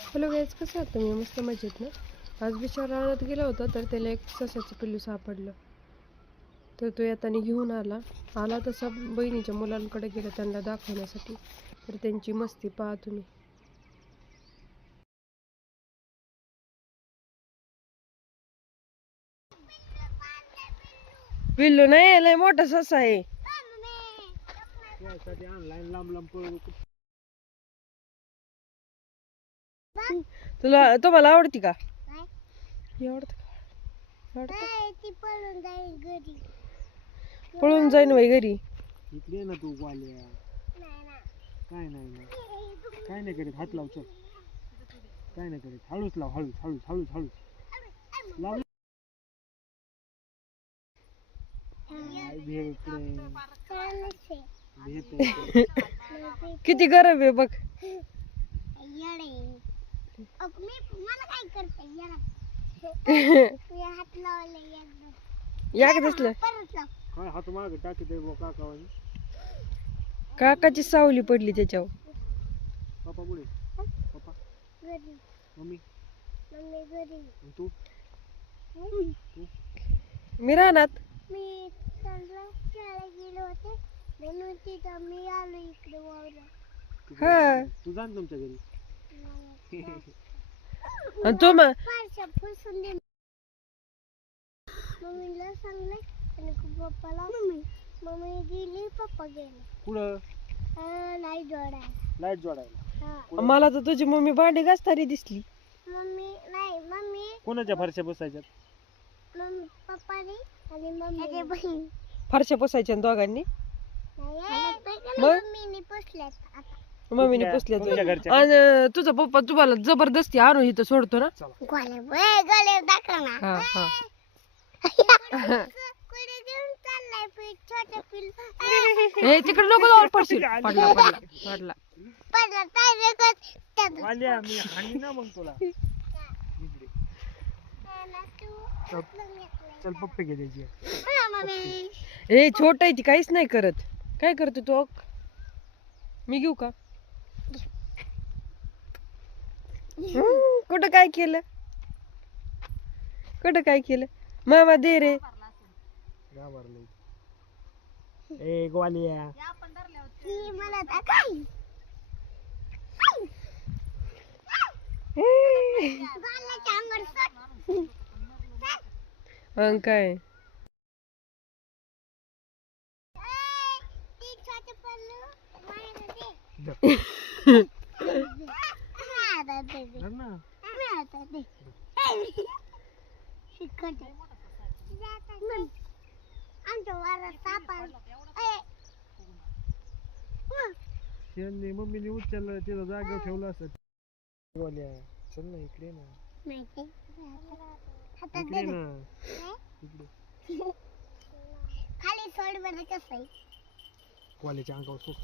Hello guys, कसं आहात तुम्ही? मस्त मजेत ना? आज बिचारा रानात गेला होता तर त्याला एक ससाचं पिल्लू सापडलं. तर तो येताना घेऊन आला तसा बहिणीच्या मुलांकडे गेला त्यांना दाखवण्यासाठी. तर त्यांची मस्ती पहा तुम्ही. पिल्लू नाही, लय मोठा ससा आहे. तुम्हाला आवडती का? आवडत का? पळून जाईन वय घरी. इकडे ना तू वाल्या. काय नाही ना, काय नाही करीत. हात लाव, चल. काय नाही करीत. हळूच लाव, हळूच हळूच हळूच हळूच लाव. किती गरम आहे बघ. काय हात मागे टाकी दे काका. काकाची सावली पडली त्याच्यावर. पप्पा पुढे. पप्पा मम्मी तू मी रानात. मी शाळेत गेले होते म्हणून तिथं मी आलो इकडे वावरात. हा, तू जा ना तुमच्या घरी. आणि तू मग मम्मीला सांगले आणि पप्पाला. मम्मी गेली, पप्पा गेले पुढं लाईट जोडायला. लाईट जोडायला. मला तर तुझी मम्मी भांडी घासताना दिसली. मम्मी कोणाच्या फरशा बसायच्यात? मम्मी पप्पानी आणि मम्मी बहीण. फरशा पुसायच्या ना दोघांनी. मम्मीने पुसल्यात आता. मम्मीने तुमच्या पुसल्या. घरच्या? आणि तुझा पप्पा तुम्हाला जबरदस्ती आणून इथं सोडतो ना. गले दाखव ना. हा हा. कुठे घेऊन चाललाय छोटे पिल्लू? हे तिकडे नको जाऊ, पडशील. पडला पडला पडला. पडला काय वाल्या, मी हाणी ना मग तुला. इकडे चल, पप्पे घे त्याची. हे छोट आहे ती, काहीच नाही करत. काय करतो तू? मी घेऊ का? कुठं काय केलं? कुठं काय केलं? मामा दे रे. ए ग्वालिया, मला दाखव. मग काय? मम्मीने उचललं, तिथं जागेवर ठेवलं असत. ग्वालिया, चल ना इकडे ना. इकडे ना. इकडे. खाली सोड बरं कसं आहे. ग्वाल्याच्या अंगावर सोड.